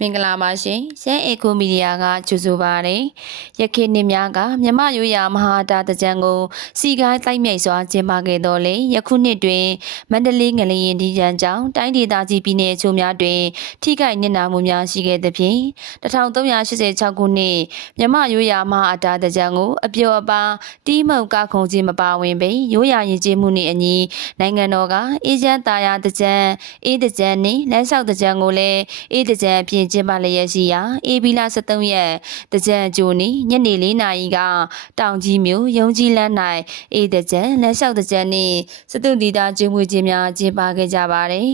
မင်္ဂလာပါရှင်ရှမ်းအေကိုမီဒီယာကကြိုဆိုပါရယ်ရခေနှစ်များကမြမရိုးရာမဟာတာတကြံကိုစီကိုင်းတိုက်မြိုက်စွာကျင်းပခဲ့တော်လေယခုနှစ်တွင်မန္တလေးငလျင်ဒီရန်ကြောင့်တိုင်းဒေသကြီးပြည်နယ်အချို့များတွင် ထိခိုက်နစ်နာမှုများရှိခဲ့သဖြင့်1386ခုနှစ်မြမရိုးရာမဟာတာတကြံကိုအပြောအပါတီးမှုတ်ကခုံခြင်းမပါဝင်ပေရိုးရာရင်ကျေးမှုနှင့်အညီနိုင်ငံတော်ကအေဂျင့်တာယာတကြံအေးတကြံနှင့်လမ်းလျှောက်တကြံကိုလည်းအေးတကြံအတင်ကျင်းပလျက်ရှိရာအေဘီလာ23ရက်တကြံကြိုနီညနေ4နာရီကတောင်ကြီးမြို့ရုံကြီးလမ်း၌အေတကြံလက်လျှောက်တကြံနှင့်စတုဒီတာကျွေးမွေးခြင်းများကျင်းပခဲ့ကြပါသည်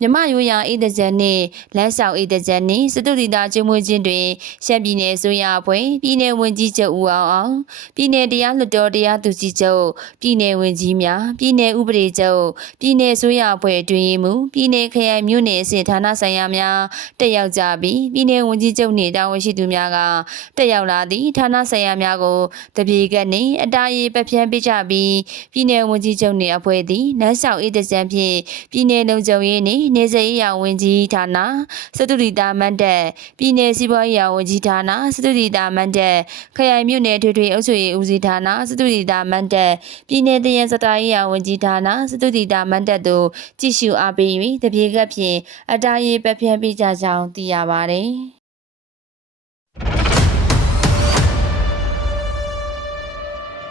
မြမရိုးရာအေတကြံနှင့်လက်လျှောက်အေတကြံနှင့်စတုဒီတာကျွေးမွေးခြင်းတွင်ရှမ်းပြည်နယ်အစိုးရအဖွဲ့ပြည်နယ်ဝန်ကြီးချုပ်ဦးအောင်အောင်ပြည်နယ်တရားလွှတ်တော်တရားသူကြီးချုပ်ပြည်နယ်ဝန်ကြီးများပြည်နယ်ဥပဒေချုပ်ပြည်နယ်အစိုးရအဖွဲ့အတွင်းမှုပြည်နယ်ခရိုင်မြို့နယ်အဆင့်ဌာနဆိုင်ရာများတက်ရောက်ကြပြီးပြည်내ဝန်ကြီးချုပ်နှင့်တာဝန်ရှိသူများကတက်ရောက်လာသည့်ဌာနဆိုင်ရာများကိုတပြေကပ်နှင့်အတားရီပပြန်းပေးကြပြီးပြည်내ဝန်ကြီးချုပ်နှင့်အဖွဲ့သည်နန်းဆောင်အေးတကြံဖြင့်ပြည်내လုံခြုံရေးနှင့်နေဆက်ရေးရာဝန်ကြီးဌာနစတုဒီတာမန်တက်ပြည်내စီးပွားရေးရာဝန်ကြီးဌာနစတုဒီတာမန်တက်ခရိုင်မြို့နယ်ထွေထွေအုပ်ချုပ်ရေးဦးစီးဌာနစတုဒီတာမန်တက်ပြည်내တရန်စတာရေးရာဝန်ကြီးဌာနစတုဒီတာမန်တက်တို့ကြည့်ရှုအားပေး၍တပြေကပ်ဖြင့်အတားရီပပြန်းပေးကြကြောင်းသိရ ပါတယ်